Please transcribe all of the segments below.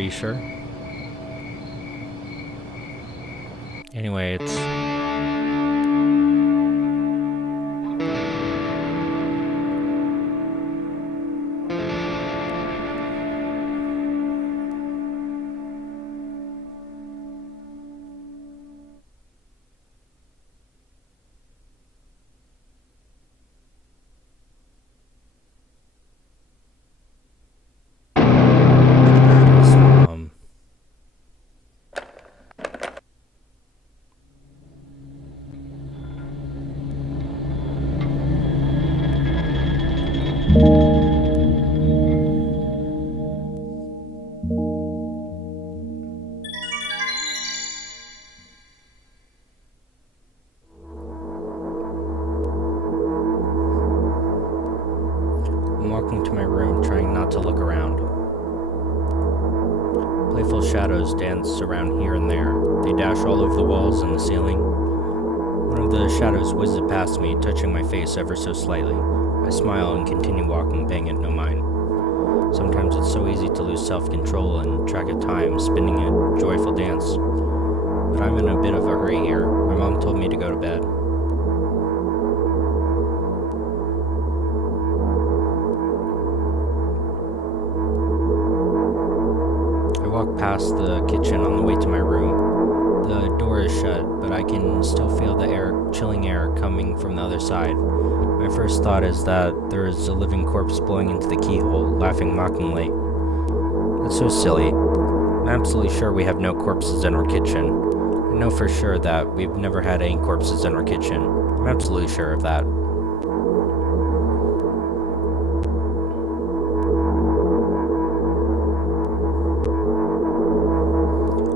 you sure? Anyway, it's... I'm walking to my room, trying not to look around. Playful shadows dance around here and there. They dash all over the walls and the ceiling. One of the shadows whizzes past me, touching my face ever so slightly. I smile and continue walking, paying it no mind. Sometimes it's so easy to lose self-control and track of time, spinning a joyful dance. But I'm in a bit of a hurry here. My mom told me to go to bed. I walk past the kitchen on the way to my room. The door is shut, but I can still feel the chilling air coming from the other side. My first thought is that there is a living corpse blowing into the keyhole, laughing mockingly. That's so silly. I'm absolutely sure we have no corpses in our kitchen. I know for sure that we've never had any corpses in our kitchen. I'm absolutely sure of that.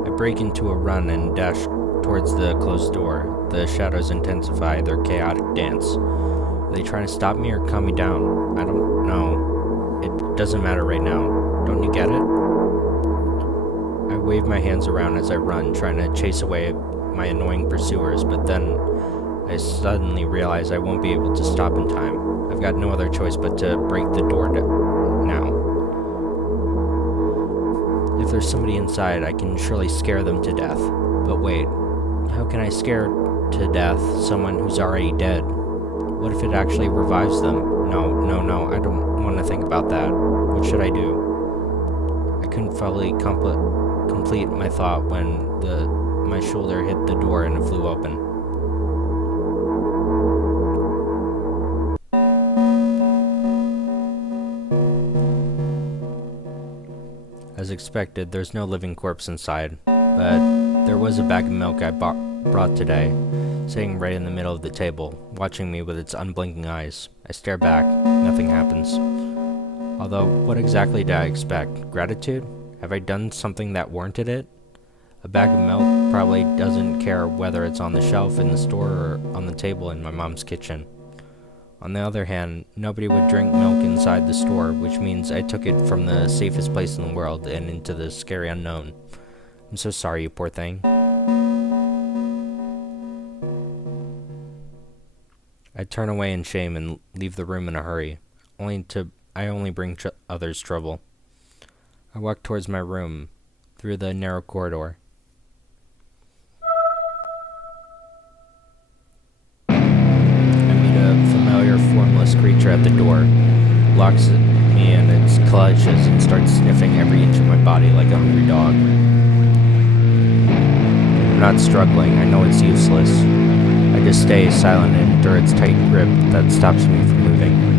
I break into a run and dash towards the closed door. The shadows intensify their chaotic dance. Are they trying to stop me or calm me down? I don't know. It doesn't matter right now. Don't you get it? I wave my hands around as I run, trying to chase away my annoying pursuers, but then I suddenly realize I won't be able to stop in time. I've got no other choice but to break the door now. If there's somebody inside, I can surely scare them to death. But wait, how can I scare to death someone who's already dead? What if it actually revives them? No, I don't want to think about that. What should I do? I couldn't fully complete my thought when my shoulder hit the door and it flew open. As expected, there's no living corpse inside, but there was a bag of milk I brought today, sitting right in the middle of the table, watching me with its unblinking eyes. I stare back. Nothing happens. Although, what exactly did I expect? Gratitude? Have I done something that warranted it? A bag of milk probably doesn't care whether it's on the shelf in the store or on the table in my mom's kitchen. On the other hand, nobody would drink milk inside the store, which means I took it from the safest place in the world and into the scary unknown. I'm so sorry, you poor thing. I turn away in shame and leave the room in a hurry. I only bring others trouble. I walk towards my room, through the narrow corridor. I meet a familiar, formless creature at the door, locks me in its clutches and starts sniffing every inch of my body like a hungry dog. I'm not struggling, I know it's useless. I just stay silent and endure its tight grip that stops me from moving.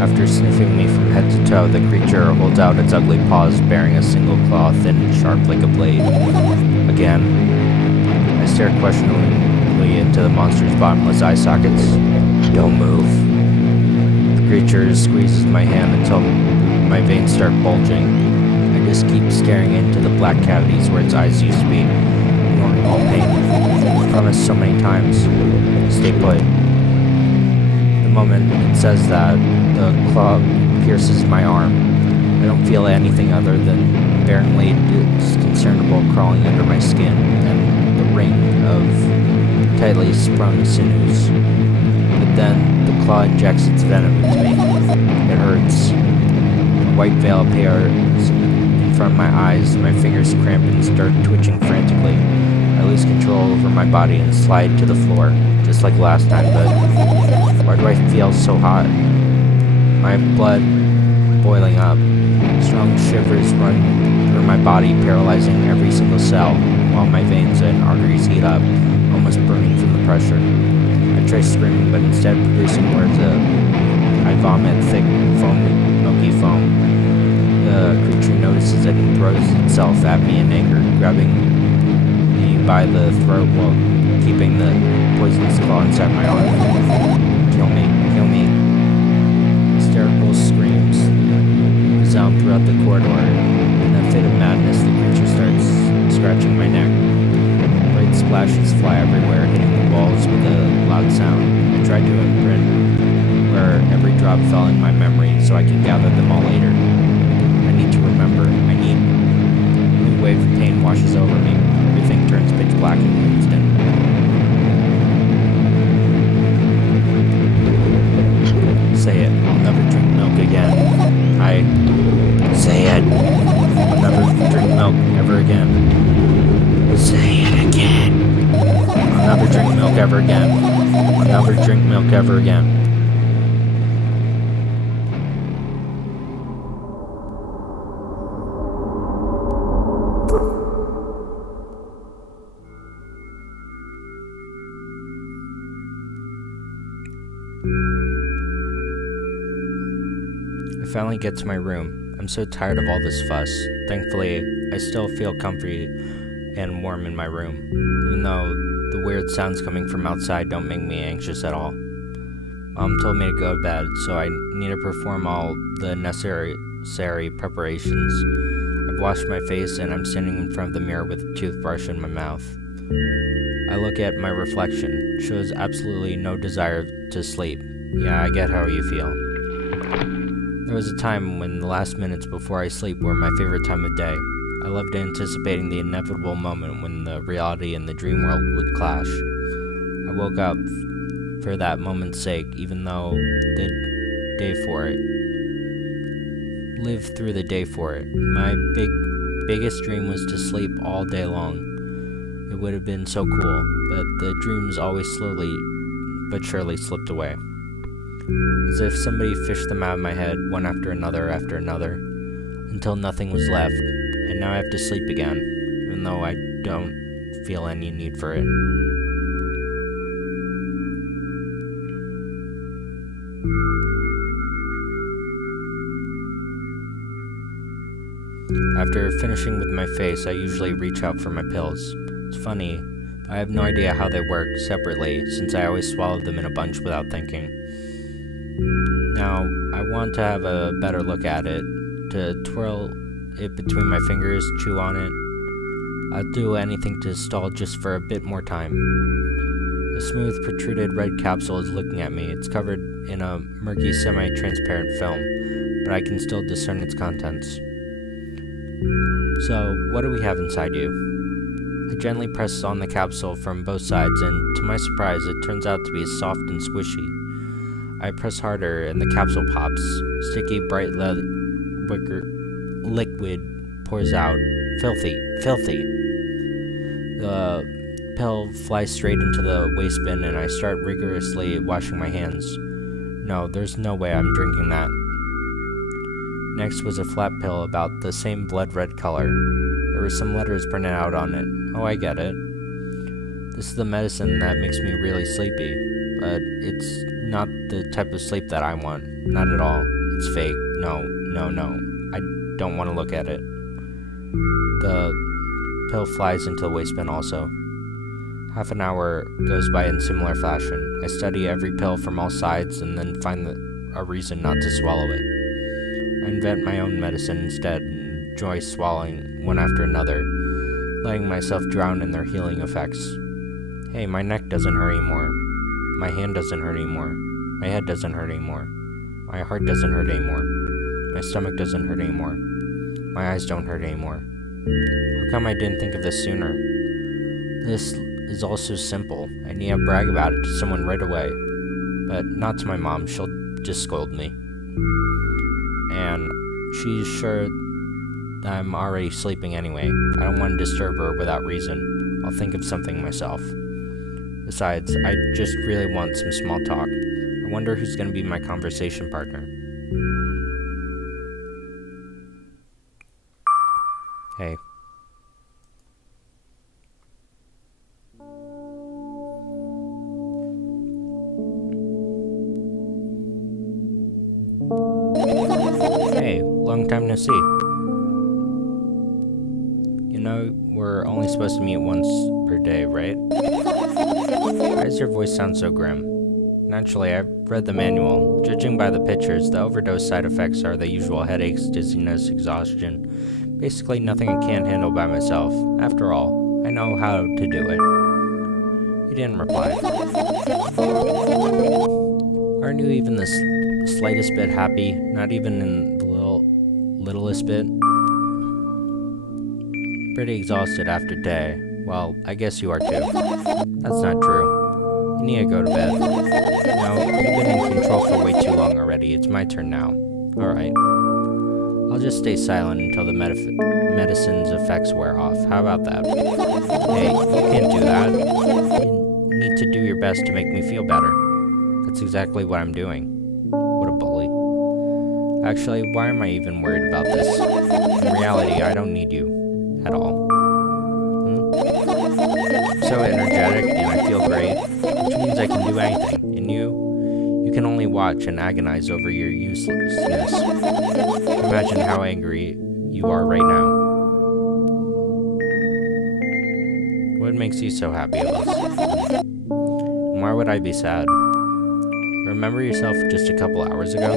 After sniffing me from head to toe, the creature holds out its ugly paws, bearing a single claw thin and sharp like a blade. Again, I stare questioningly into the monster's bottomless eye sockets. Don't move. The creature squeezes my hand until my veins start bulging. I just keep staring into the black cavities where its eyes used to be, ignoring all pain. I promised so many times. Stay put. The moment it says that, the claw pierces my arm. I don't feel anything other than barely discernible crawling under my skin and the ring of tightly sprung sinews. But then the claw injects its venom into me. It hurts. A white veil appears in front of my eyes, my fingers cramp and start twitching frantically. I lose control over my body and slide to the floor, just like last time, but why do I feel so hot? My blood boiling up. Strong shivers run through my body, paralyzing every single cell, while my veins and arteries heat up, almost burning from the pressure. I try screaming, but instead of producing words, I vomit thick, milky foam. The creature notices it and throws itself at me in anger, grabbing me by the throat while keeping the poisonous claw inside my arm. Kill me, kill me. Hysterical screams resound throughout the corridor. In a fit of madness, the creature starts scratching my neck. Bright splashes fly everywhere, hitting the walls with a loud sound. I tried to imprint where every drop fell in my memory so I can gather them all later. I need to remember. A new wave of pain washes over me. Everything turns pitch black in an instant. Say it. I'll never drink milk again. Say it. I'll never drink milk ever again. Say it again. I'll never drink milk ever again. I'll never drink milk ever again. I finally get to my room. I'm so tired of all this fuss. Thankfully, I still feel comfy and warm in my room, even though the weird sounds coming from outside don't make me anxious at all. Mom told me to go to bed, so I need to perform all the necessary preparations. I've washed my face and I'm standing in front of the mirror with a toothbrush in my mouth. I look at my reflection. It shows absolutely no desire to sleep. Yeah, I get how you feel. There was a time when the last minutes before I sleep were my favorite time of day. I loved anticipating the inevitable moment when the reality and the dream world would clash. I woke up for that moment's sake, even though the day for it. Lived through the day for it. My biggest dream was to sleep all day long. It would have been so cool, but the dreams always slowly but surely slipped away. As if somebody fished them out of my head, one after another, until nothing was left, and now I have to sleep again, even though I don't feel any need for it. After finishing with my face, I usually reach out for my pills. It's funny, I have no idea how they work separately, since I always swallowed them in a bunch without thinking. Now, I want to have a better look at it, to twirl it between my fingers, chew on it. I'll do anything to stall just for a bit more time. The smooth, protruded red capsule is looking at me. It's covered in a murky, semi-transparent film, but I can still discern its contents. So, what do we have inside you? I gently press on the capsule from both sides, and to my surprise, it turns out to be soft and squishy. I press harder, and the capsule pops. Sticky, bright liquid pours out. Filthy. The pill flies straight into the waste bin, and I start rigorously washing my hands. No, there's no way I'm drinking that. Next was a flat pill about the same blood-red color. There were some letters printed out on it. Oh, I get it. This is the medicine that makes me really sleepy, but it's not the type of sleep that I want. Not at all. It's fake. No. I don't want to look at it. The pill flies into the waste bin also. Half an hour goes by in similar fashion. I study every pill from all sides and then find a reason not to swallow it. I invent my own medicine instead and enjoy swallowing one after another, letting myself drown in their healing effects. Hey, my neck doesn't hurt anymore. My hand doesn't hurt anymore. My head doesn't hurt anymore. My heart doesn't hurt anymore. My stomach doesn't hurt anymore. My eyes don't hurt anymore. How come I didn't think of this sooner? This is all so simple. I need to brag about it to someone right away. but not to my mom. She'll just scold me. And she's sure that I'm already sleeping anyway. I don't want to disturb her without reason. I'll think of something myself. Besides, I just really want some small talk. I wonder who's going to be my conversation partner. Hey. Hey, long time no see. You know, we're only supposed to meet once per day, right? Why does your voice sound so grim? Naturally, I've read the manual. Judging by the pictures, the overdose side effects are the usual headaches, dizziness, exhaustion. Basically nothing I can't handle by myself. After all, I know how to do it. He didn't reply. Aren't you even the slightest bit happy? Not even in the littlest bit? Pretty exhausted after day. Well, I guess you are too. That's not true. You need to go to bed. No, you've been in control for way too long already. It's my turn now. Alright. I'll just stay silent until the medicine's effects wear off. How about that? Hey, you can't do that. You need to do your best to make me feel better. That's exactly what I'm doing. What a bully. Actually, why am I even worried about this? In reality, I don't need you. At all. I'm so energetic and I feel great, which means I can do anything. And you can only watch and agonize over your uselessness. Imagine how angry you are right now. What makes you so happy, Alice? And why would I be sad? Remember yourself just a couple hours ago?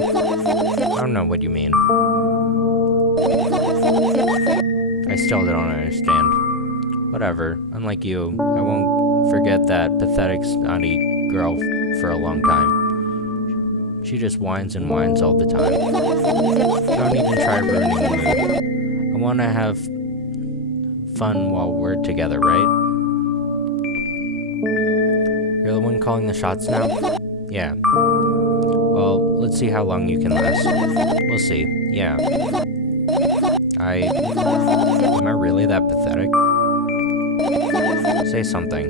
I don't know what you mean. I still don't understand. Whatever, unlike you, I won't forget that pathetic, snotty girl for a long time. She just whines and whines all the time. Don't even try ruining the mood. I want to have fun while we're together, right? You're the one calling the shots now? Yeah. Well, let's see how long you can last. We'll see. Yeah. Am I really that pathetic? Say something.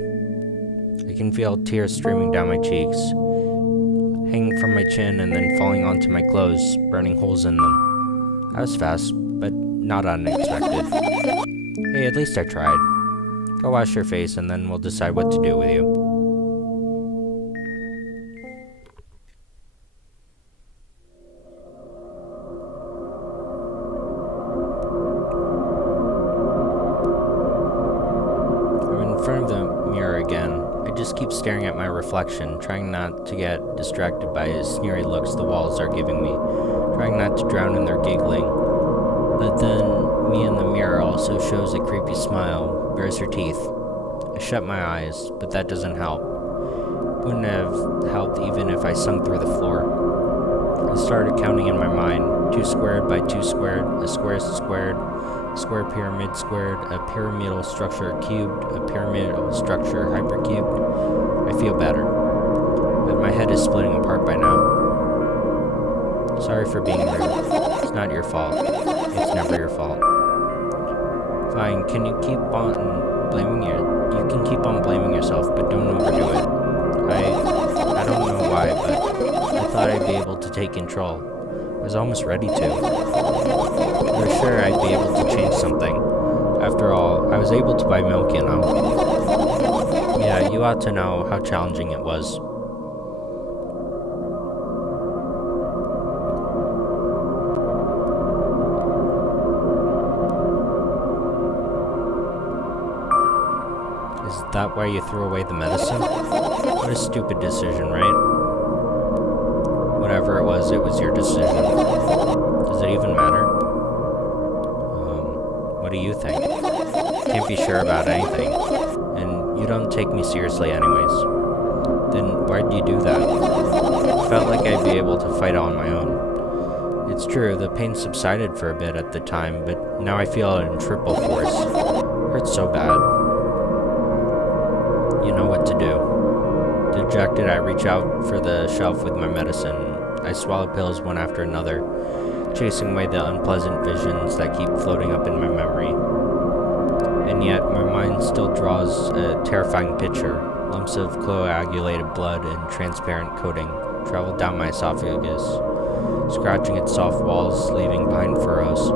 I can feel tears streaming down my cheeks, hanging from my chin and then falling onto my clothes, burning holes in them. That was fast, but not unexpected. Hey, at least I tried. Go wash your face and then we'll decide what to do with you. In front of the mirror again. I just keep staring at my reflection, trying not to get distracted by his sneery looks the walls are giving me, trying not to drown in their giggling. But then, me in the mirror also shows a creepy smile, bares her teeth. I shut my eyes, but that doesn't help. Wouldn't have helped even if I sunk through the floor. I started counting in my mind, 2 squared by 2 squared, a square squared, square pyramid squared, a pyramidal structure cubed, a pyramidal structure hypercubed. I feel better, but my head is splitting apart by now. Sorry for being rude. It's not your fault. It's never your fault. Fine, can you keep on blaming you can keep on blaming yourself, but don't overdo it. I don't know why, but I thought I'd be able to take control. I was almost ready to. I was sure I'd be able to change something. After all, I was able to buy milk, you know. Yeah, you ought to know how challenging it was. Is that why you threw away the medicine? What a stupid decision, right? Whatever it was your decision. Does it even matter? What do you think? Can't be sure about anything. And you don't take me seriously anyways. Then why'd you do that? Felt like I'd be able to fight on my own. It's true, the pain subsided for a bit at the time, but now I feel it in triple force. Hurts so bad. You know what to do. Dejected, I reach out for the shelf with my medicine. I swallow pills one after another, chasing away the unpleasant visions that keep floating up in my memory. And yet, my mind still draws a terrifying picture. Lumps of coagulated blood and transparent coating travel down my esophagus, scratching its soft walls, leaving behind furrows.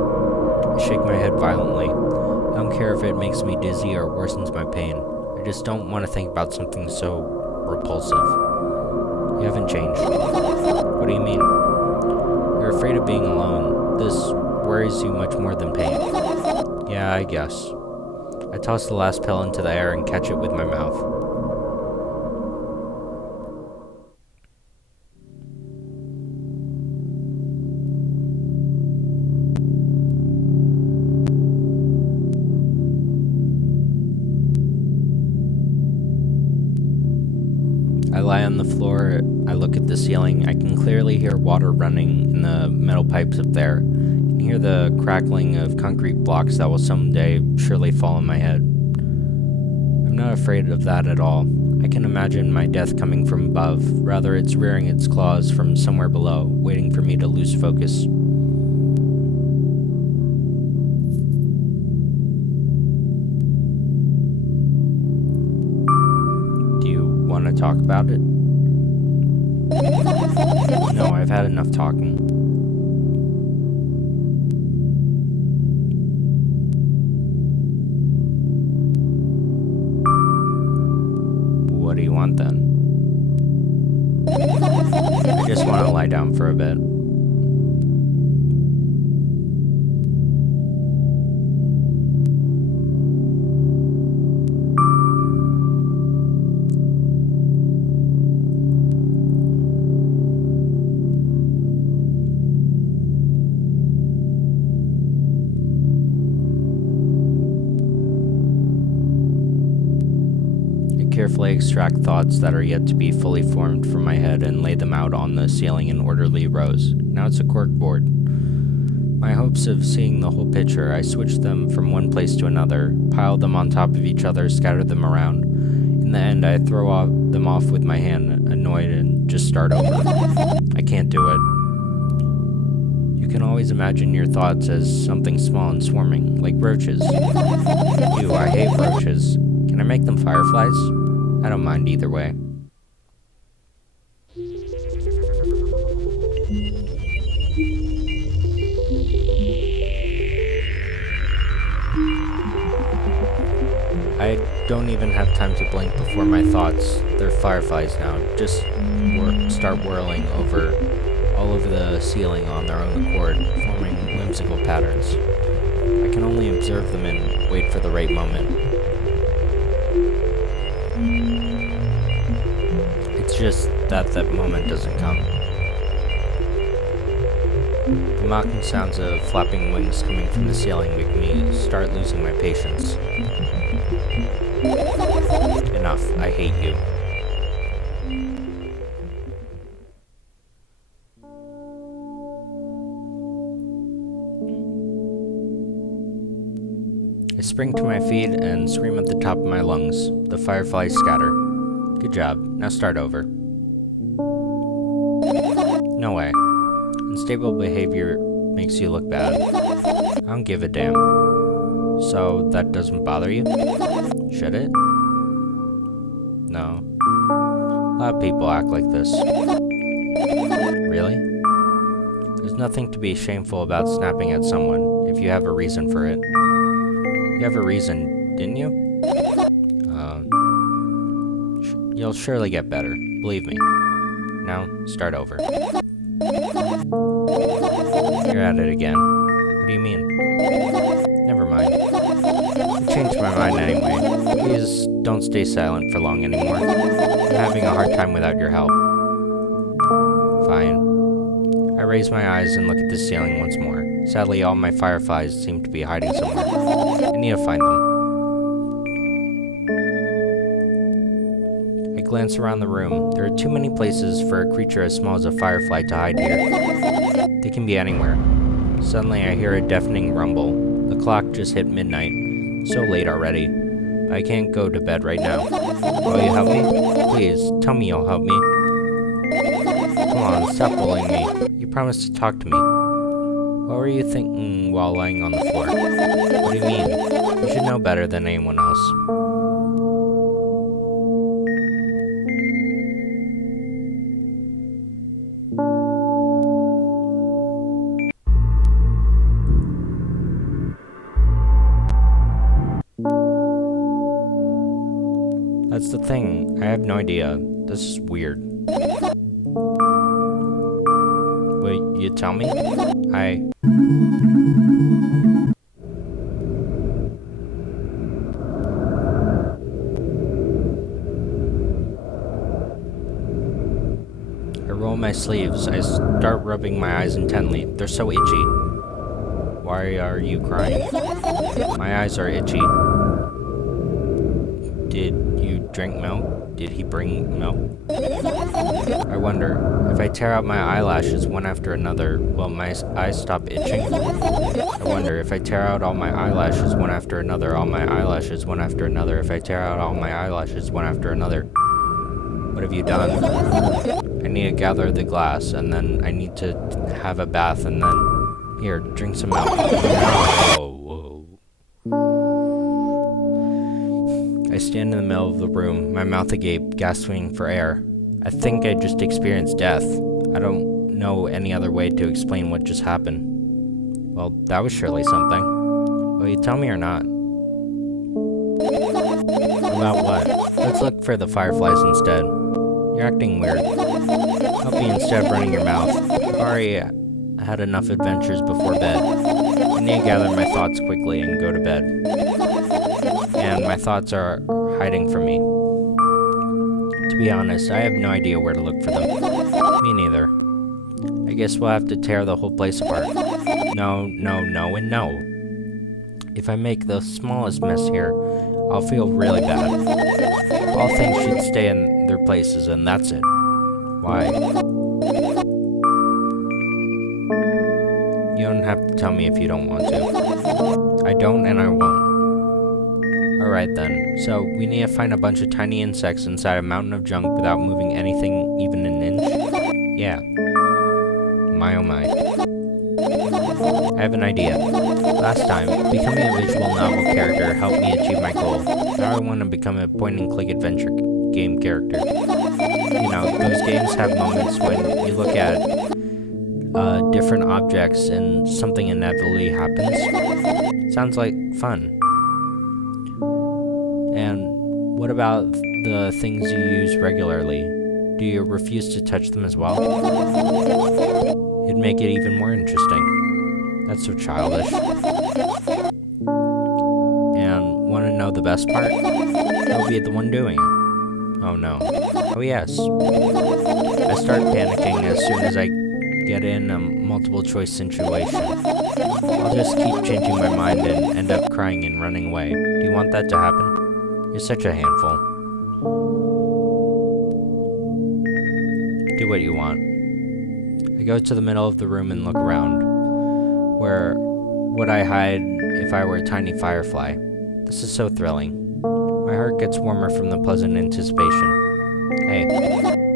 I shake my head violently. I don't care if it makes me dizzy or worsens my pain. I just don't want to think about something so repulsive. You haven't changed. What do you mean? You're afraid of being alone. This worries you much more than pain. Yeah, I guess. I toss the last pill into the air and catch it with my mouth. I lie on the floor, I look at the ceiling. I can clearly hear water running in the metal pipes up there. I can hear the crackling of concrete blocks that will someday surely fall on my head. I'm not afraid of that at all. I can imagine my death coming from above. Rather, it's rearing its claws from somewhere below, waiting for me to lose focus. Want to talk about it? No, I've had enough talking. What do you want then? I just want to lie down for a bit. Carefully extract thoughts that are yet to be fully formed from my head and lay them out on the ceiling in orderly rows. Now it's a corkboard. My hopes of seeing the whole picture, I switch them from one place to another, pile them on top of each other, scatter them around. In the end, I throw them off with my hand, annoyed, and just start over. I can't do it. You can always imagine your thoughts as something small and swarming, like roaches. Ew, I hate roaches. Can I make them fireflies? I don't mind either way. I don't even have time to blink before my thoughts, they're fireflies now, just start whirling all over the ceiling on their own accord, forming whimsical patterns. I can only observe them and wait for the right moment. It's just that moment doesn't come. The mocking sounds of flapping wings coming from the ceiling make me start losing my patience. Enough, I hate you. I spring to my feet and scream at the top of my lungs. The fireflies scatter. Good job. Now start over. No way. Unstable behavior makes you look bad. I don't give a damn. So, that doesn't bother you? Should it? No. A lot of people act like this. Really? There's nothing to be shameful about snapping at someone, if you have a reason for it. You have a reason, didn't you? You'll surely get better, believe me. Now, start over. You're at it again. What do you mean? Never mind. I changed my mind anyway. Please don't stay silent for long anymore. I'm having a hard time without your help. Fine. I raise my eyes and look at the ceiling once more. Sadly, all my fireflies seem to be hiding somewhere. I need to find them. I glance around the room. There are too many places for a creature as small as a firefly to hide here. They can be anywhere. Suddenly, I hear a deafening rumble. The clock just hit midnight. So late already. I can't go to bed right now. Will you help me? Please, tell me you'll help me. Come on, stop bullying me. You promised to talk to me. What were you thinking while lying on the floor? What do you mean? You should know better than anyone else. That's the thing. I have no idea. This is weird. Will you tell me? I roll my sleeves. I start rubbing my eyes intently. They're so itchy. Why are you crying? My eyes are itchy. Did you drink milk? Did he bring milk? I wonder, if I tear out my eyelashes one after another, will my eyes stop itching? I wonder, if I tear out all my eyelashes one after another, all my eyelashes one after another, if I tear out all my eyelashes one after another. What have you done? I need to gather the glass, and then I need to have a bath, and then... Here, drink some milk. Whoa. I stand in the middle of the room, my mouth agape, gasping for air. I think I just experienced death. I don't know any other way to explain what just happened. Well, that was surely something. Will you tell me or not? About what? Let's look for the fireflies instead. You're acting weird. Help me instead of running your mouth. I've already had enough adventures before bed. I need to gather my thoughts quickly and go to bed. And my thoughts are hiding from me. To be honest, I have no idea where to look for them. Me neither. I guess we'll have to tear the whole place apart. No, and no. If I make the smallest mess here, I'll feel really bad. All things should stay in their places, and that's it. Why? You don't have to tell me if you don't want to. I don't, and I won't. Alright then, so we need to find a bunch of tiny insects inside a mountain of junk without moving anything even an inch? Yeah. My oh my. I have an idea. Last time, becoming a visual novel character helped me achieve my goal. Now I want to become a point-and-click adventure game character. You know, those games have moments when you look at different objects and something inevitably happens. Sounds like fun. And what about the things you use regularly? Do you refuse to touch them as well? It'd make it even more interesting. That's so childish. And want to know the best part? I'll be the one doing it. Oh no. Oh yes. I start panicking as soon as I get in a multiple choice situation. I'll just keep changing my mind and end up crying and running away. Do you want that to happen? You're such a handful. Do what you want. I go to the middle of the room and look around. Where would I hide if I were a tiny firefly? This is so thrilling. My heart gets warmer from the pleasant anticipation. Hey,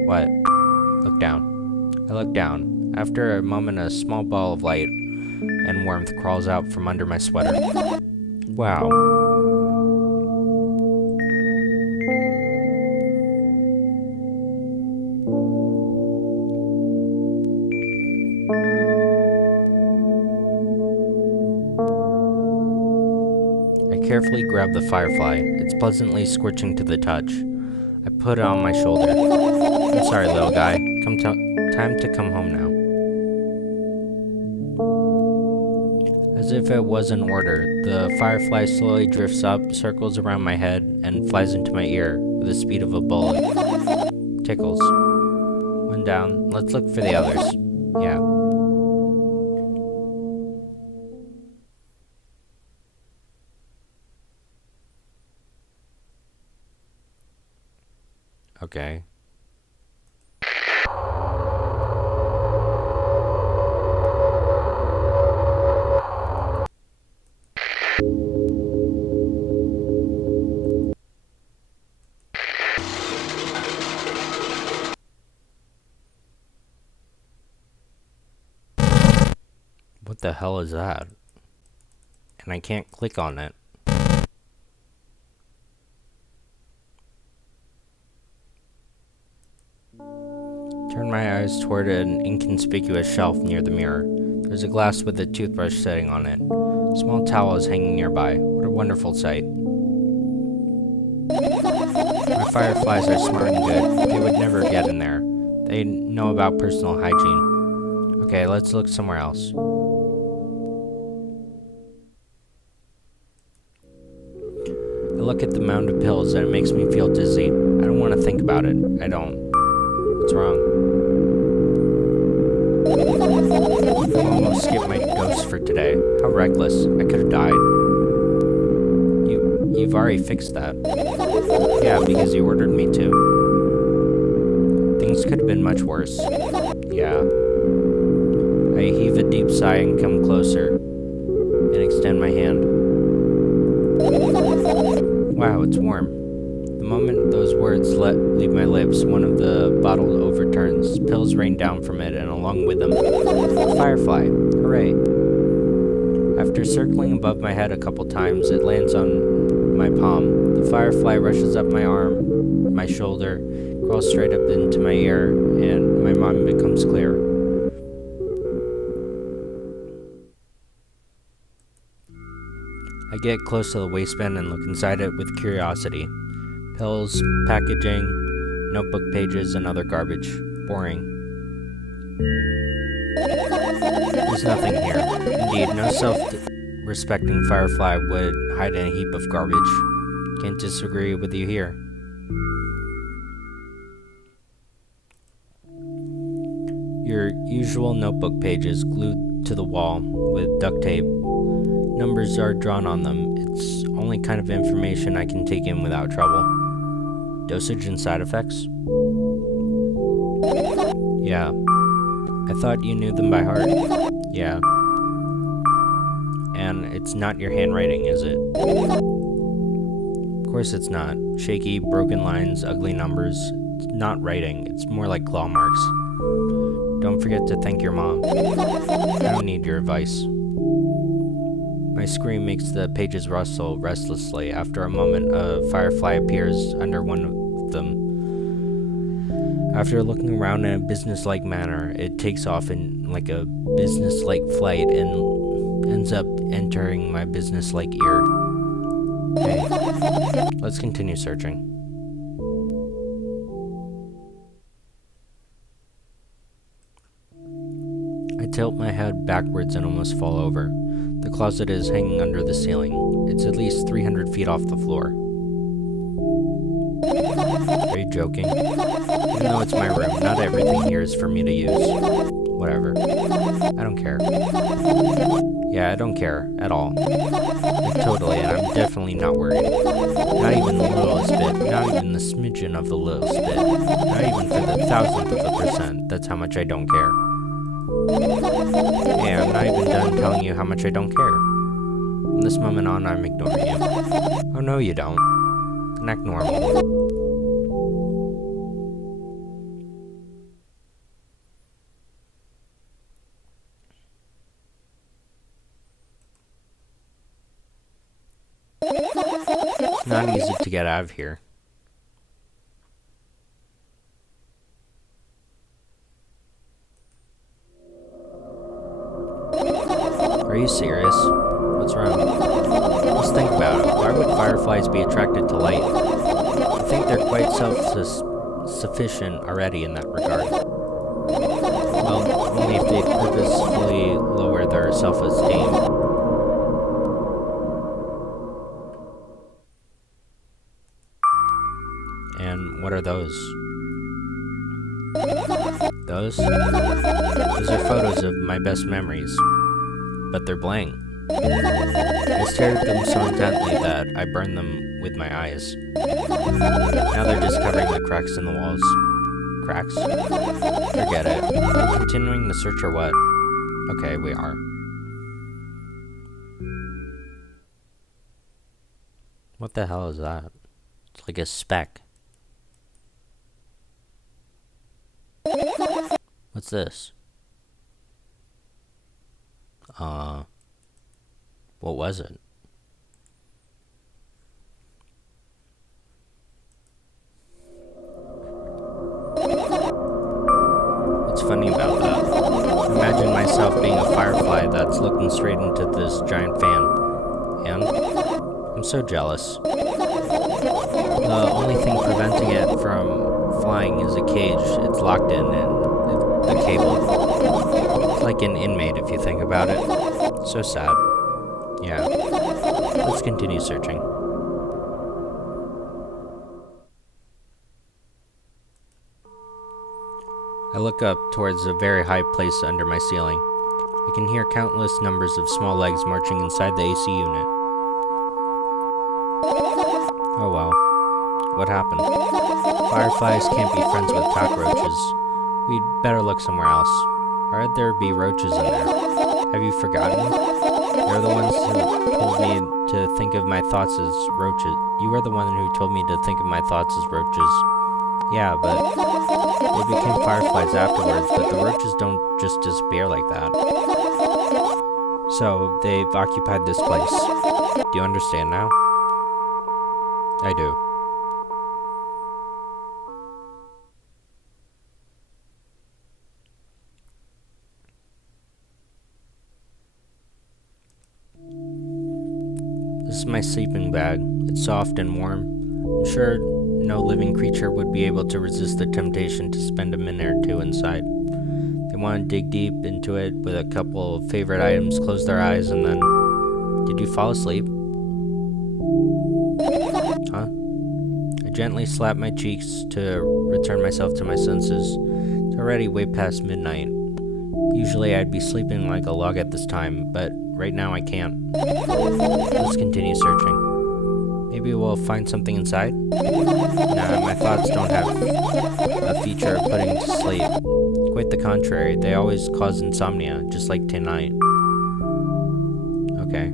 what? Look down. I look down. After a moment, a small ball of light and warmth crawls out from under my sweater. Wow. I carefully grab the firefly. It's pleasantly scorching to the touch. I put it on my shoulder. I'm sorry, little guy. Time to come home now. As if it was an order, the firefly slowly drifts up, circles around my head, and flies into my ear with the speed of a bullet. Tickles. One down. Let's look for the others. Yeah. Okay. the hell is that? And I can't click on it. Turn my eyes toward an inconspicuous shelf near the mirror. There's a glass with a toothbrush sitting on it. A small towel is hanging nearby. What a wonderful sight. My fireflies are smart and good. They would never get in there. They know about personal hygiene. Okay, let's look somewhere else. I look at the mound of pills and it makes me feel dizzy. I don't want to think about it. I don't. What's wrong? I almost skipped my dose for today. How reckless. I could have died. You've already fixed that. Yeah, because you ordered me to. Things could have been much worse. Yeah. I heave a deep sigh and come closer and extend my hand. Wow, it's warm. The moment those words leave my lips, one of the bottles overturns. Pills rain down from it, and along with them, a firefly. Hooray. After circling above my head a couple times, it lands on my palm. The firefly rushes up my arm, my shoulder, crawls straight up into my ear, and my mind becomes clear. I get close to the waistband and look inside it with curiosity. Pills, packaging, notebook pages, and other garbage. Boring. There's nothing here. Indeed, no self-respecting firefly would hide in a heap of garbage. Can't disagree with you here. Your usual notebook pages glued to the wall with duct tape. Numbers are drawn on them. It's only kind of information I can take in without trouble. Dosage and side effects? Yeah. I thought you knew them by heart. Yeah. And it's not your handwriting, is it? Of course it's not. Shaky, broken lines, ugly numbers. It's not writing. It's more like claw marks. Don't forget to thank your mom. I don't need your advice. My scream makes the pages rustle restlessly. After a moment, a firefly appears under one of them. After looking around in a business-like manner, it takes off in like a business-like flight and ends up entering my business-like ear. Okay, let's continue searching. I tilt my head backwards and almost fall over. The closet is hanging under the ceiling. It's at least 300 feet off the floor. Are you joking? Even though it's my room, not everything here is for me to use. Whatever. I don't care. Yeah, I don't care at all. Like, totally, and I'm definitely not worried. Not even the littlest bit. Not even the smidgen of the littlest bit. Not even for the 1,000th of a percent. That's how much I don't care. Hey, I'm not even done telling you how much I don't care. From this moment on, I'm ignoring you. Oh, no, you don't. Then act normal. It's not easy to get out of here. Are you serious? What's wrong? Just think about it. Why would fireflies be attracted to light? I think they're quite self-sufficient already in that regard. Well, only if they purposefully lower their self-esteem. And what are those? Those? Those are photos of my best memories. But they're blank. I stared at them so intently that I burned them with my eyes. Now they're just covering the cracks in the walls. Cracks? Forget it. Are we continuing the search or what? Okay, we are. What the hell is that? It's like a speck. What's this? What was it? What's funny about that? Imagine myself being a firefly that's looking straight into this giant fan. And I'm so jealous. The only thing preventing it from flying is a cage it's locked in and the cable. It's like an inmate if you think about it. So sad. Yeah. Let's continue searching. I look up towards a very high place under my ceiling. I can hear countless numbers of small legs marching inside the AC unit. Oh well. What happened? Fireflies can't be friends with cockroaches. We'd better look somewhere else. Or there be roaches in there. Have you forgotten? You're the ones who told me to think of my thoughts as roaches. You were the one who told me to think of my thoughts as roaches. Yeah, but they became fireflies afterwards, but the roaches don't just disappear like that. So, they've occupied this place. Do you understand now? I do. This is my sleeping bag. It's soft and warm. I'm sure no living creature would be able to resist the temptation to spend a minute or two inside. They want to dig deep into it with a couple of favorite items, close their eyes, and then... Did you fall asleep? Huh? I gently slap my cheeks to return myself to my senses. It's already way past midnight. Usually I'd be sleeping like a log at this time, but right now I can't. Let's continue searching. Maybe we'll find something inside? Nah, my thoughts don't have a feature of putting to sleep. Quite the contrary, they always cause insomnia, just like tonight. Okay.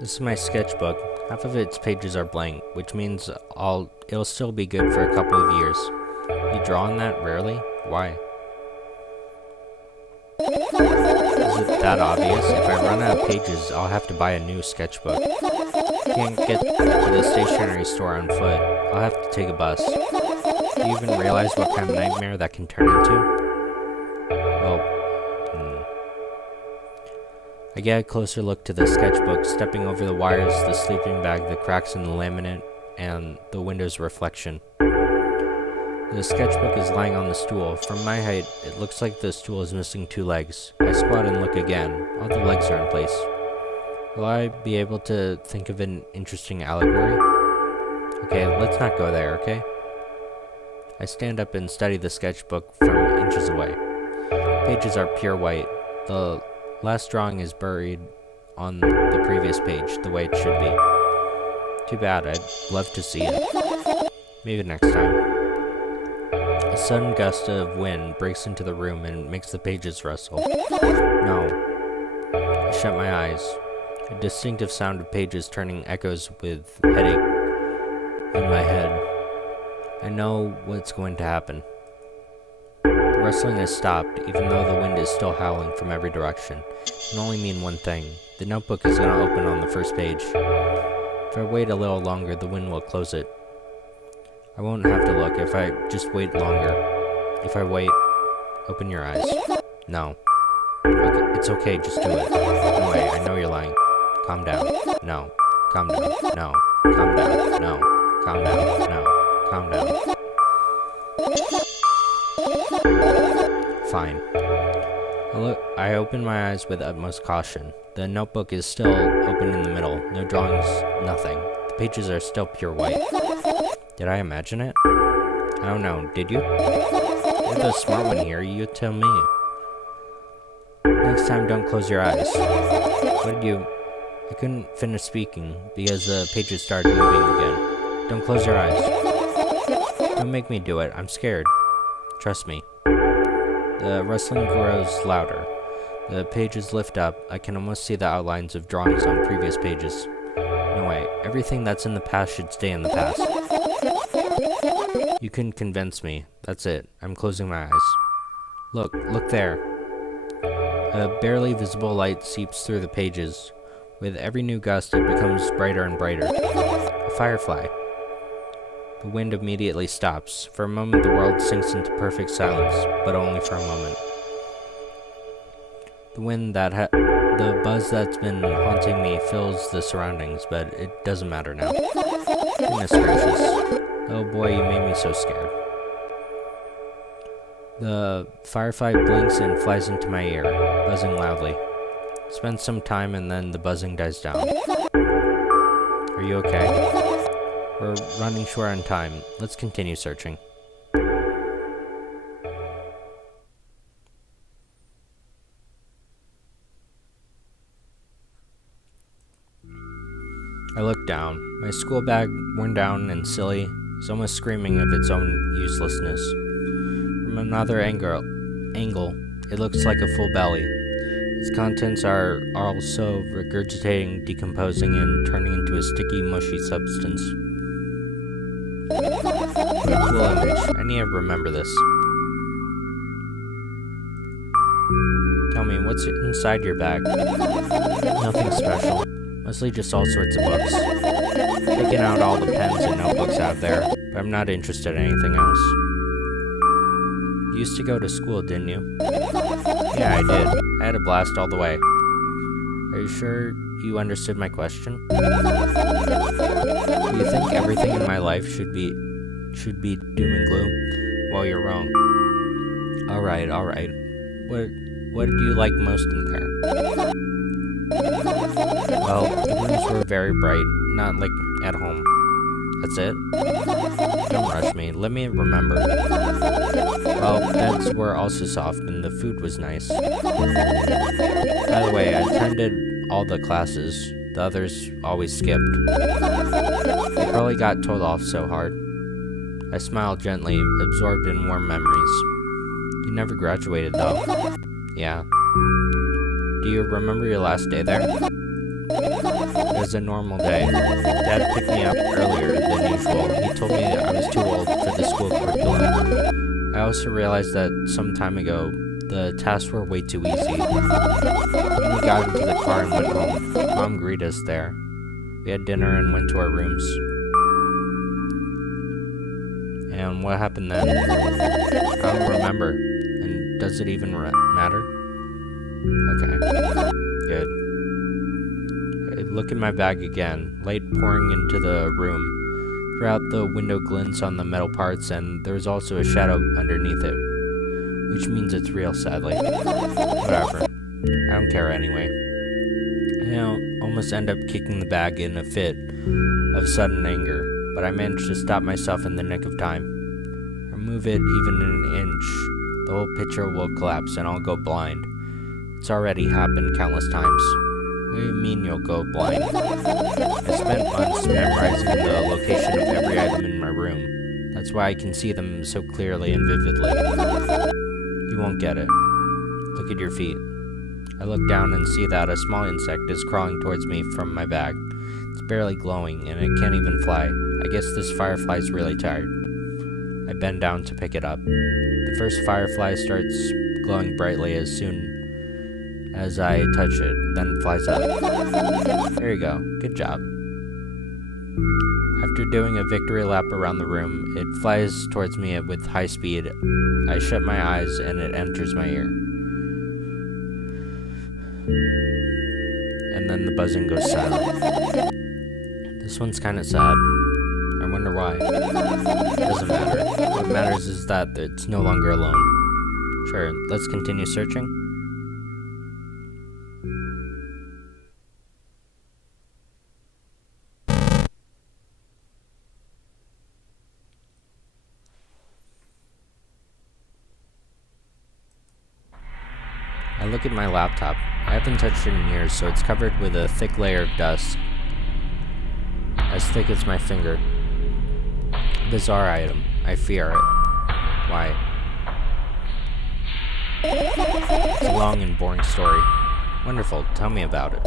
This is my sketchbook. Half of its pages are blank, which means it'll still be good for a couple of years. You draw on that rarely? Why? Is it that obvious? If I run out of pages, I'll have to buy a new sketchbook. Can't get to the stationery store on foot. I'll have to take a bus. Do you even realize what kind of nightmare that can turn into? I get a closer look to the sketchbook, stepping over the wires, the sleeping bag, the cracks in the laminate, and the window's reflection. The sketchbook is lying on the stool. From my height, it looks like the stool is missing 2 legs. I squat and look again. All the legs are in place. Will I be able to think of an interesting allegory? Okay, let's not go there, okay? I stand up and study the sketchbook from inches away. Pages are pure white. The last drawing is buried on the previous page, the way it should be. Too bad, I'd love to see it. Maybe next time. A sudden gust of wind breaks into the room and makes the pages rustle. No. I shut my eyes. A distinctive sound of pages turning echoes with headache in my head. I know what's going to happen. The rustling has stopped, even though the wind is still howling from every direction. It can only mean one thing. The notebook is going to open on the first page. If I wait a little longer, the wind will close it. I won't have to look if I just wait longer. If I wait, open your eyes. No. Okay, it's okay, just do it. No way, I know you're lying. Calm down. No. Calm down. No. Calm down. No. Calm down. No. Calm down. Fine. I open my eyes with utmost caution. The notebook is still open in the middle. No drawings, nothing. The pages are still pure white. Did I imagine it? I don't know. Did you? You're the smart one here. You tell me. Next time, don't close your eyes. What did you... I couldn't finish speaking because the pages started moving again. Don't close your eyes. Don't make me do it. I'm scared. Trust me. The rustling grows louder. The pages lift up. I can almost see the outlines of drawings on previous pages. No No way. Everything that's in the past should stay in the past. You couldn't convince me. That's it. I'm closing my eyes. Look there. A barely visible light seeps through the pages. With every new gust, it becomes brighter and brighter. A firefly. The wind immediately stops. For a moment, the world sinks into perfect silence, but only for a moment. The buzz that's been haunting me fills the surroundings, but it doesn't matter now. Goodness gracious. Oh boy, you made me so scared. The firefly blinks and flies into my ear, buzzing loudly. Spends some time and then the buzzing dies down. Are you okay? We're running short on time. Let's continue searching. I looked down. My school bag, worn down and silly, is almost screaming of its own uselessness. From another angle, it looks like a full belly. Its contents are also regurgitating, decomposing, and turning into a sticky, mushy substance. What a cool image. I need to remember this. Tell me, what's inside your bag? Nothing special. Mostly just all sorts of books. Taking out all the pens and notebooks out there, but I'm not interested in anything else. You used to go to school, didn't you? Yeah, I did. I had a blast all the way. Are you sure you understood my question? Do you think everything in my life should be doom and gloom? Well, you're wrong. Alright. What do you like most in there? Well, the rooms were very bright, not like at home. That's it? Don't rush me, let me remember. Well, beds were also soft and the food was nice. By the way, I attended all the classes. The others always skipped. They probably got told off so hard. I smiled gently, absorbed in warm memories. You never graduated though. Yeah. Do you remember your last day there? It was a normal day. Dad picked me up earlier than usual. He told me I was too old for the school curriculum. I also realized that some time ago, the tasks were way too easy. When we got into the car and went home, Mom greeted us there. We had dinner and went to our rooms. And what happened then? I don't remember. And does it even matter? Okay. Good. I look in my bag again, light pouring into the room. Throughout the window glints on the metal parts, and there's also a shadow underneath it. Which means it's real, sadly. Whatever. I don't care anyway. I almost end up kicking the bag in a fit of sudden anger, but I managed to stop myself in the nick of time. Remove it even an inch, the whole picture will collapse and I'll go blind. It's already happened countless times. What do you mean you'll go blind? I spent months memorizing the location of every item in my room. That's why I can see them so clearly and vividly. You won't get it. Look at your feet. I look down and see that a small insect is crawling towards me from my bag. It's barely glowing, and it can't even fly. I guess this firefly's really tired. I bend down to pick it up. The first firefly starts glowing brightly as soon as I touch it, then flies up. There you go. Good job. After doing a victory lap around the room, it flies towards me with high speed. I shut my eyes and it enters my ear. And then the buzzing goes silent. This one's kinda sad. I wonder why. Doesn't matter. What matters is that it's no longer alone. Sure, let's continue searching. I look at my laptop. I haven't touched it in years, so it's covered with a thick layer of dust. As thick as my finger. Bizarre item. I fear it. Why? It's a long and boring story. Wonderful. Tell me about it.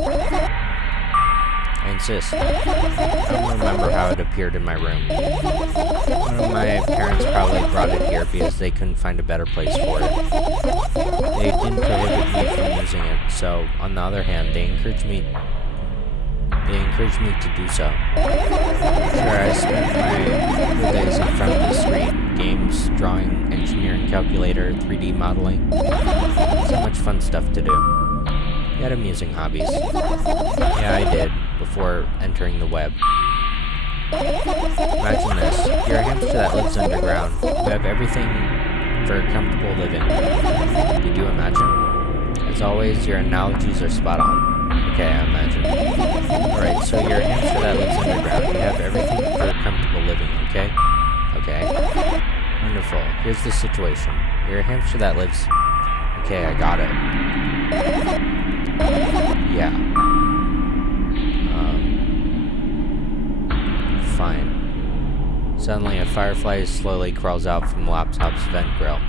I insist. I don't remember how it appeared in my room. One of my parents probably brought it here because they couldn't find a better place for it. They didn't prohibit me from using it, so on the other hand, they encouraged me to do so. Sure, I spent my whole days in front of the screen. Games, drawing, engineering calculator, 3D modeling. So much fun stuff to do. You had amusing hobbies. Yeah, I did, before entering the web. Imagine this. You're a hamster that lives underground. You have everything for comfortable living. Did you imagine? As always, your analogies are spot on. Okay, I imagine. Alright, so you're a hamster that lives underground. You have everything for comfortable living, okay? Okay. Wonderful. Here's the situation. You're a hamster that lives... Okay, I got it. Yeah. Fine. Suddenly, a firefly slowly crawls out from the laptop's vent grill.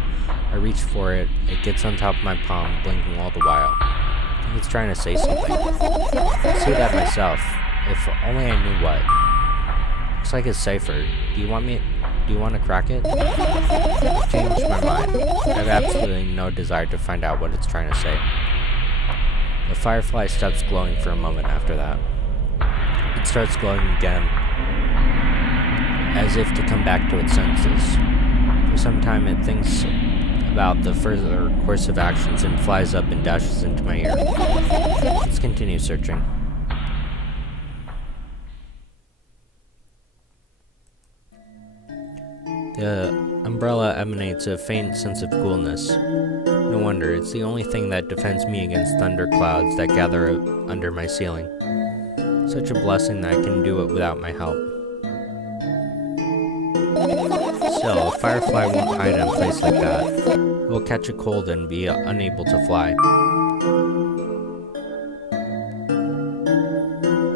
I reach for it. It gets on top of my palm, blinking all the while. I think it's trying to say something. I see that myself. If only I knew what. Looks like a cipher. Do you want to crack it? I've changed my mind. I have absolutely no desire to find out what it's trying to say. The firefly stops glowing for a moment after that. It starts glowing again, as if to come back to its senses. For some time it thinks about the further course of actions and flies up and dashes into my ear. Let's continue searching. The umbrella emanates a faint sense of coolness. No wonder, it's the only thing that defends me against thunder clouds that gather under my ceiling. Such a blessing that I can do it without my help. Still, a firefly won't hide in a place like that. It will catch a cold and be unable to fly.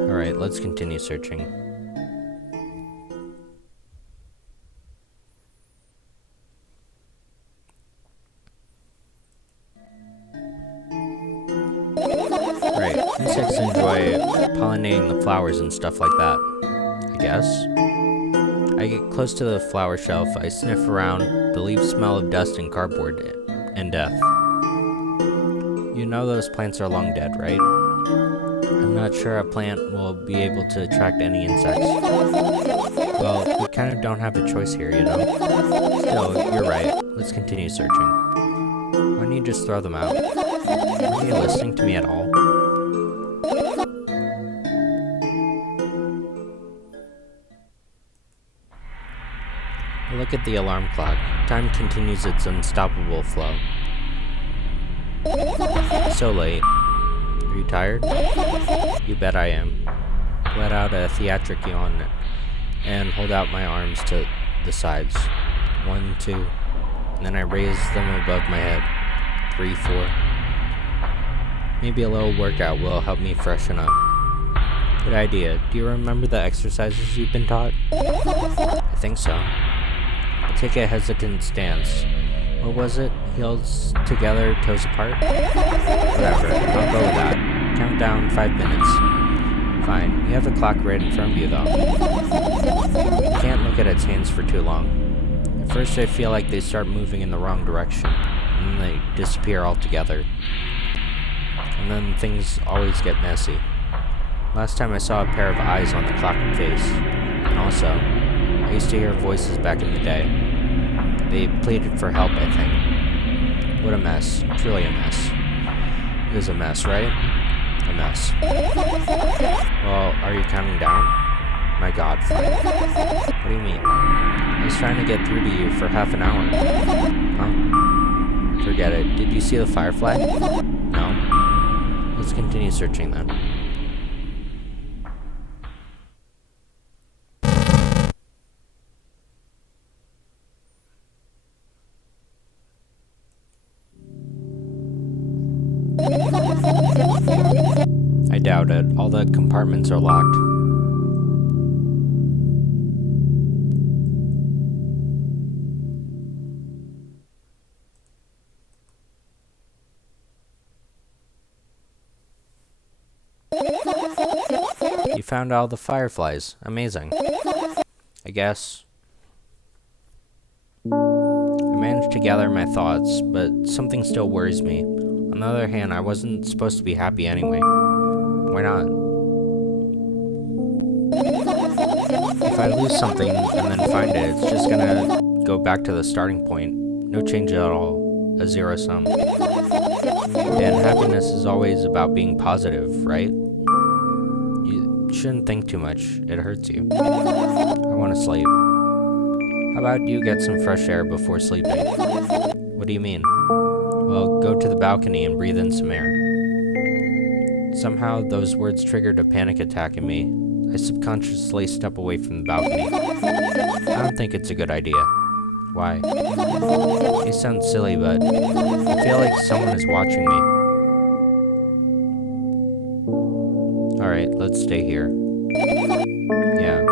Alright, let's continue searching. Right, insects enjoy pollinating the flowers and stuff like that, I guess. I get close to the flower shelf, I sniff around, the leaves smell of dust and cardboard and death. You know those plants are long dead, right? I'm not sure a plant will be able to attract any insects. Well, we kind of don't have a choice here, you know? Still, you're right, let's continue searching. Why don't you just throw them out? Are you listening to me at all? I look at the alarm clock. Time continues its unstoppable flow. So late. Are you tired? You bet I am. Let out a theatric yawn and hold out my arms to the sides. 1, 2, and then I raise them above my head. 3, 4. Maybe a little workout will help me freshen up. Good idea. Do you remember the exercises you've been taught? I think so. I take a hesitant stance. What was it? Heels together, toes apart? Whatever, I'll go with that. Count down 5 minutes. Fine, you have the clock right in front of you though. You can't look at its hands for too long. At first I feel like they start moving in the wrong direction, and then they disappear altogether. And then things always get messy. Last time I saw a pair of eyes on the clock face. And also, I used to hear voices back in the day. They pleaded for help, I think. What a mess. Truly a mess. It was a mess, right? A mess. Well, are you counting down? My god, fine. What do you mean? I was trying to get through to you for half an hour. Huh? Forget it. Did you see the firefly? No? Let's continue searching then. I doubt it. All the compartments are locked. You found all the fireflies. Amazing. I guess. I managed to gather my thoughts, but something still worries me. On the other hand, I wasn't supposed to be happy anyway. Why not? If I lose something and then find it, it's just gonna go back to the starting point. No change at all. A zero sum. And happiness is always about being positive, right? You shouldn't think too much. It hurts you. I want to sleep. How about you get some fresh air before sleeping? What do you mean? Well, go to the balcony and breathe in some air. Somehow, those words triggered a panic attack in me. I subconsciously step away from the balcony. I don't think it's a good idea. Why? It sounds silly, but I feel like someone is watching me. Alright, let's stay here. Yeah.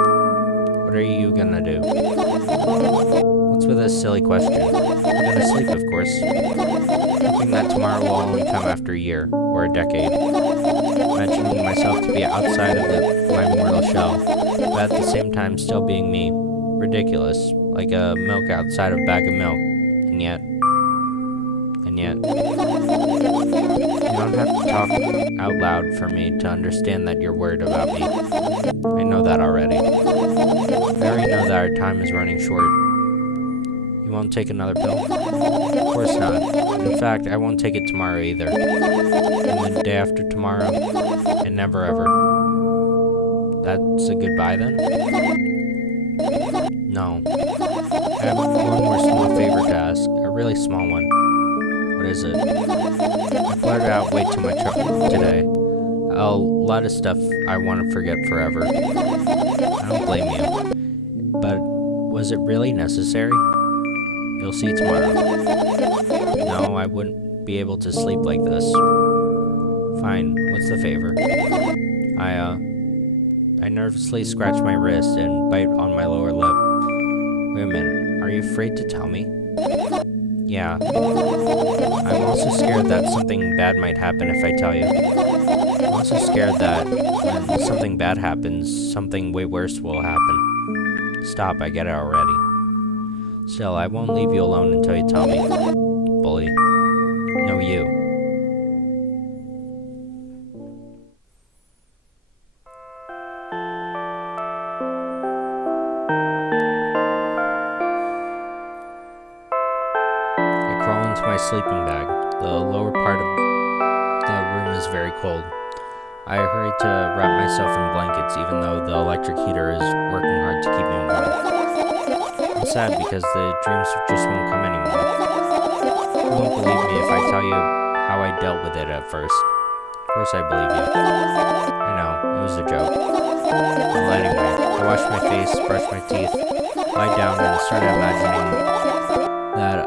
What are you gonna do? What's with this silly question? I'm gonna sleep, of course. Hoping that tomorrow will only come after a year, or a decade. Imagining myself to be outside of my mortal shell, but at the same time still being me. Ridiculous. Like a milk outside a bag of milk. And yet... You don't have to talk out loud for me to understand that you're worried about me. I know that already. I already know that our time is running short. You won't take another pill? Of course not. In fact, I won't take it tomorrow either. And the day after tomorrow, and never ever. That's a goodbye then? No. I have one more small favor to ask. A really small one. What is it? I blurted out way too much today. A lot of stuff I want to forget forever. I don't blame you. But was it really necessary? You'll see tomorrow. No, I wouldn't be able to sleep like this. Fine, what's the favor? I nervously scratch my wrist and bite on my lower lip. Wait a minute, are you afraid to tell me? Yeah. I'm also scared that something bad might happen if I tell you. I'm also scared that when something bad happens, something way worse will happen. Stop, I get it already. Still, I won't leave you alone until you tell me. Bully. No, you. My sleeping bag. The lower part of the room is very cold. I hurry to wrap myself in blankets even though the electric heater is working hard to keep me warm. I'm sad because the dreams just won't come anymore. You won't believe me if I tell you how I dealt with it at first. Of course I believe you. I know, it was a joke. Well, anyway, I washed my face, brushed my teeth, lied down and started imagining that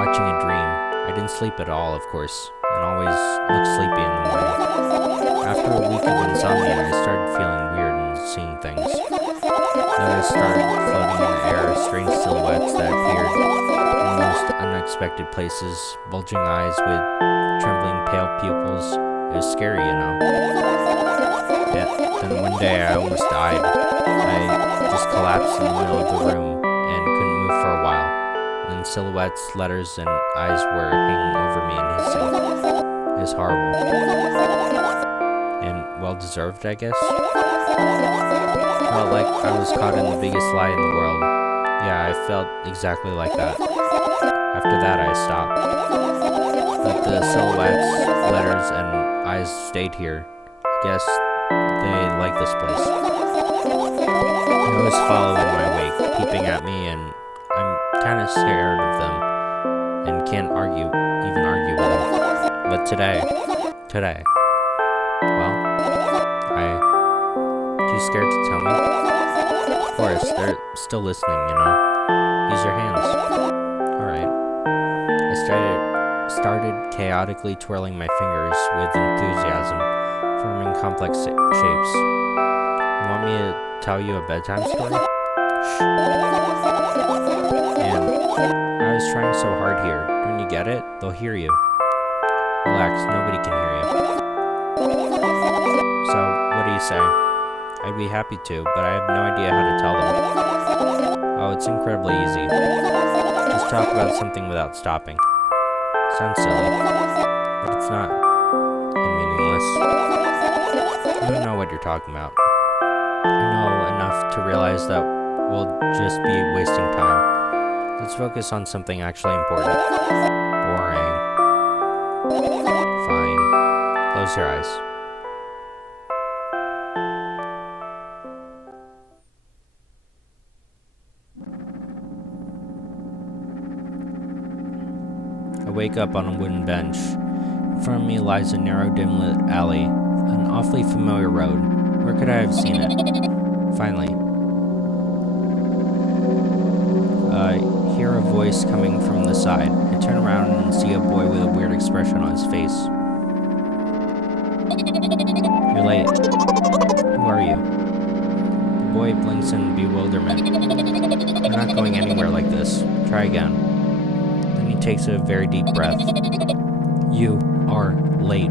watching a dream. I didn't sleep at all, of course, and always looked sleepy in the morning. After a week of insomnia, I started feeling weird and seeing things. Notice started floating in the air, strange silhouettes that appeared in most unexpected places, bulging eyes with trembling pale pupils. It was scary, you know. Then one day I almost died. I just collapsed in the middle of the room and couldn't move for a while. And silhouettes, letters, and eyes were hanging over me and hissing. It was horrible. And well-deserved, I guess. Felt like I was caught in the biggest lie in the world. Yeah, I felt exactly like that. After that, I stopped. But the silhouettes, letters, and eyes stayed here. I guess they like this place. They always follow in my wake, peeping at me, and I'm kind of scared of them and can't even argue with them. But today, well, too scared to tell me? Of course, they're still listening, you know. Use your hands. Alright. I started chaotically twirling my fingers with enthusiasm, forming complex shapes. You want me to tell you a bedtime story? Shh. And I was trying so hard here. Don't you get it? They'll hear you. Relax, nobody can hear you. So, what do you say? I'd be happy to, but I have no idea how to tell them. Oh, it's incredibly easy. Just talk about something without stopping. Sounds silly, but it's not. And meaningless. I don't know what you're talking about. I know enough to realize that we'll just be wasting time. Let's focus on something actually important. Boring. Fine. Close your eyes. I wake up on a wooden bench. In front of me lies a narrow, dim-lit alley, an awfully familiar road. Where could I have seen it? Finally. I hear a voice coming from the side. I turn around and see a boy with a weird expression on his face. You're late. Who are you? The boy blinks in bewilderment. I'm not going anywhere like this. Try again. Then he takes a very deep breath. You are late.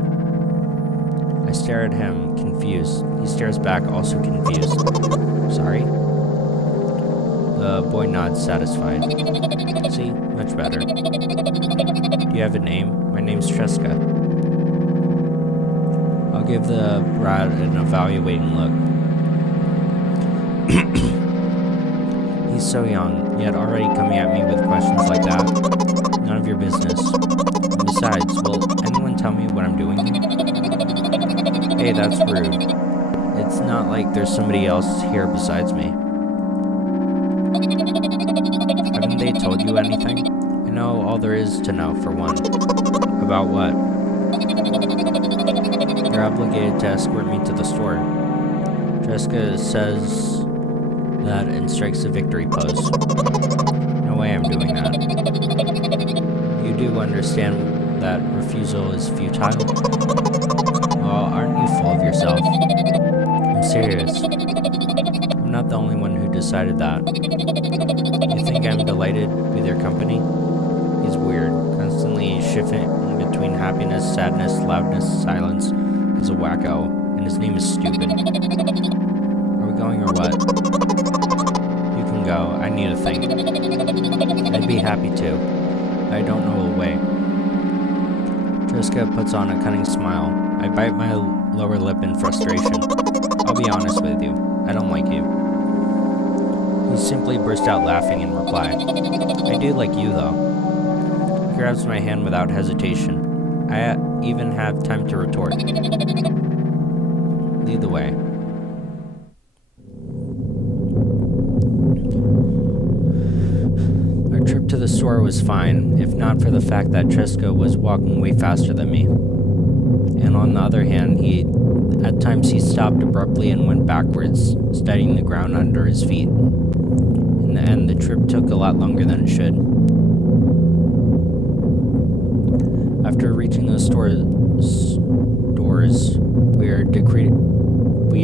I stare at him, confused. He stares back, also confused. Sorry? The boy nods, satisfied. See? Much better. Do you have a name? My name's Treska. I'll give the brat an evaluating look. He's so young, yet already coming at me with questions like that. None of your business. And besides, will anyone tell me what I'm doing here? Hey, that's rude. It's not like there's somebody else here besides me. Haven't they told you anything? I know all there is to know, for one. About what? You're obligated to escort me to the store. Jessica says that and strikes a victory pose. No way I'm doing that. You do understand that refusal is futile? Well, aren't you full of yourself? I'm serious. I'm not the only one who decided that. You think I'm delighted with your company? He's weird, constantly shifting between happiness, sadness, loudness, silence. He's a wacko, and his name is Stupid. Are we going or what? You can go. I need a thing. I'd be happy to. I don't know a way. Jessica puts on a cunning smile. I bite my lower lip in frustration. I'll be honest with you. I don't like you. He simply burst out laughing in reply. I do like you, though. He grabs my hand without hesitation. I even have time to retort. Lead the way. Our trip to the store was fine, if not for the fact that Treska was walking way faster than me. And on the other hand, at times he stopped abruptly and went backwards, studying the ground under his feet. In the end, the trip took a lot longer than it should. After reaching the store's doors, we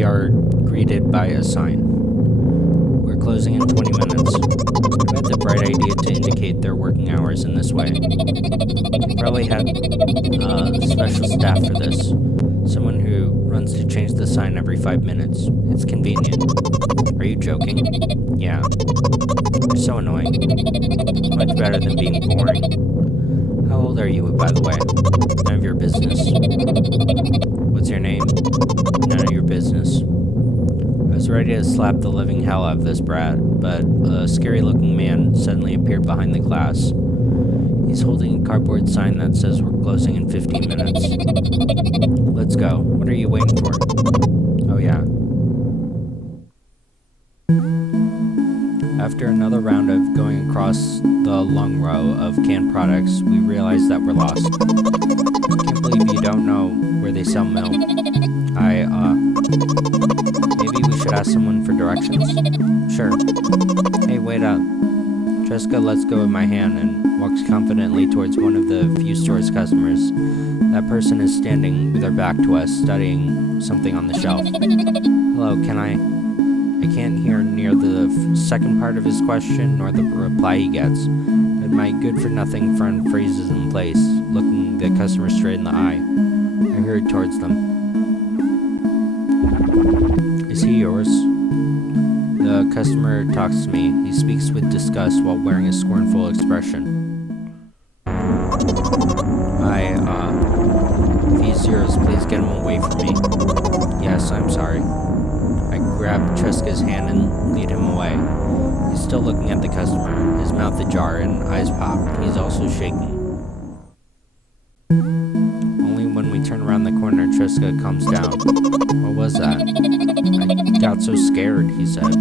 are greeted by a sign. We're closing in 20 minutes. Who had the bright idea to indicate their working hours in this way? Probably had special staff for this. Someone who runs to change the sign every 5 minutes. It's convenient. Are you joking? Yeah. You're so annoying. Much better than being boring. How old are you, by the way? None of your business. What's your name? None of your business. I was ready to slap the living hell out of this brat, but a scary-looking man suddenly appeared behind the class. He's holding a cardboard sign that says we're closing in 15 minutes. Let's go. What are you waiting for? Oh, yeah. After another round of going across the long row of canned products, we realize that we're lost. Can't believe you don't know where they sell milk. Maybe we should ask someone for directions? Sure. Hey, wait up. Jessica lets go of my hand and walks confidently towards one of the few store's customers. That person is standing with her back to us, studying something on the shelf. Hello, can I can't hear near the second part of his question nor the reply he gets, but my good-for-nothing friend freezes in place, looking the customer straight in the eye. I hurried towards them. Is he yours? The customer talks to me. He speaks with disgust while wearing a scornful expression. If he's yours, please get him away from me. Yes, I'm sorry. I grab Treska's hand and lead him away. He's still looking at the customer, his mouth ajar and eyes popped. He's also shaking. Only when we turn around the corner, Treska calms down. What was that? I got so scared, he said.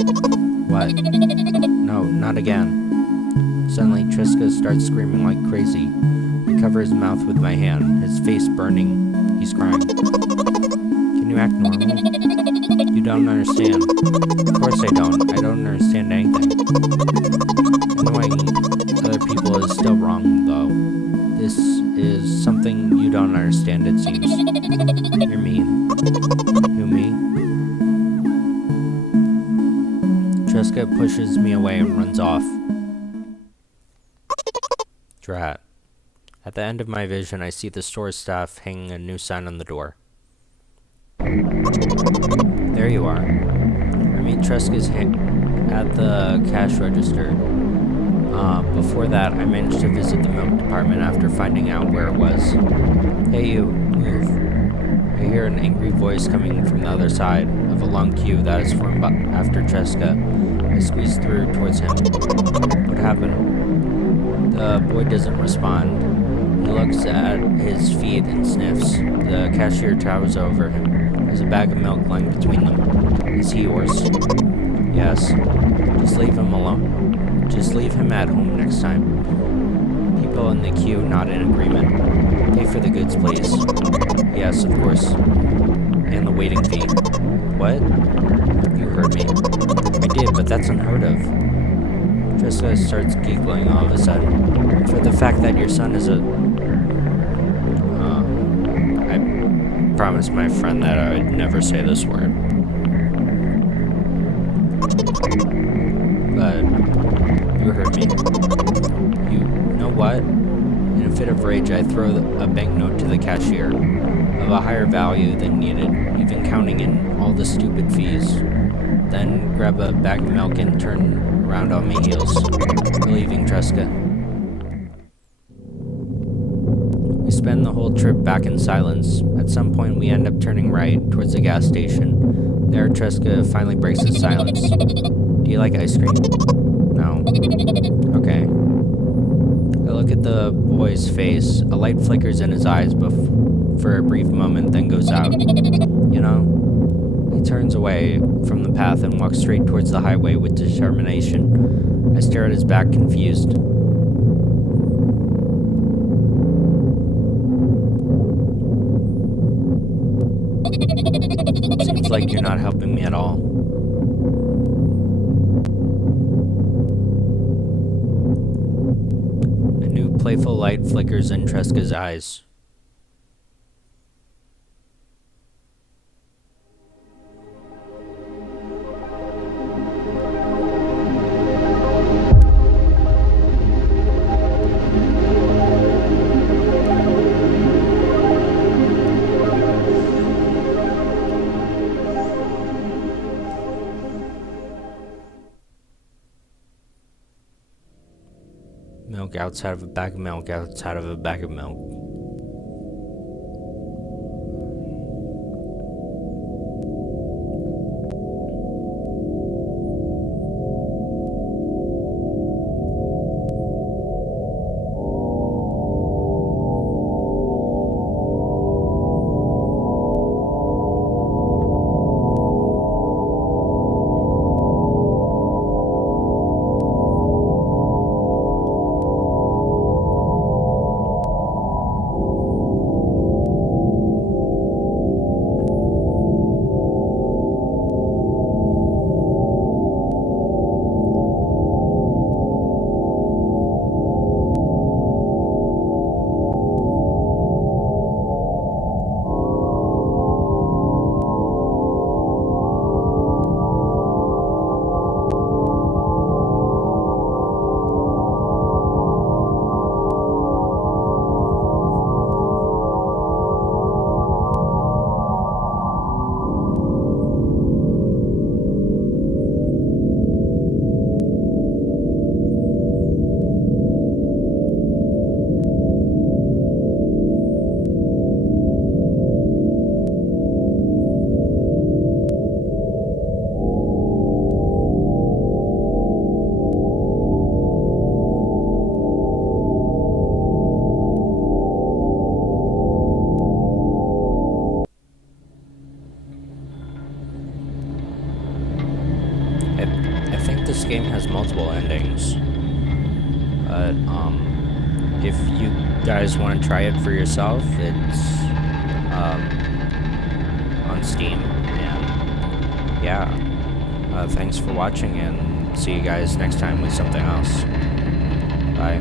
What? No, not again. Suddenly, Treska starts screaming like crazy. I cover his mouth with my hand, his face burning. He's crying. Can you act normal? You don't understand. Of course I don't. I don't understand anything. Annoying other people is still wrong, though. This is something you don't understand, it seems. You're mean. Who, me? Treska pushes me away and runs off. Drat. At the end of my vision, I see the store staff hanging a new sign on the door. There you are. I meet Treska's at the cash register. Before that, I managed to visit the milk department after finding out where it was. Hey you, I hear an angry voice coming from the other side of a long queue that is formed after Treska. I squeeze through towards him. What happened? The boy doesn't respond. He looks at his feet and sniffs. The cashier towers over him. There's a bag of milk lying between them. Is he yours? Yes. Just leave him alone. Just leave him at home next time. People in the queue nod in agreement. Pay for the goods, please. Yes, of course. And the waiting fee. What? You heard me. I did, but that's unheard of. Treska starts giggling all of a sudden. For the fact that your son is I promised my friend that I would never say this word. But you heard me. You know what? In a fit of rage, I throw a banknote to the cashier of a higher value than needed, even counting in all the stupid fees. Then grab a bag of milk and turn around on my heels, leaving Treska. We spend the whole trip back in silence. At some point, we end up turning right towards the gas station. There, Treska finally breaks his silence. Do you like ice cream? No. Okay. I look at the boy's face. A light flickers in his eyes for a brief moment, then goes out. You know? He turns away from the path and walks straight towards the highway with determination. I stare at his back, confused. Seems like you're not helping me at all. A new playful light flickers in Treska's eyes. Milk outside of a bag of milk outside of a bag of milk. But if you guys want to try it for yourself, it's on Steam. And yeah, thanks for watching, and see you guys next time with something else. Bye.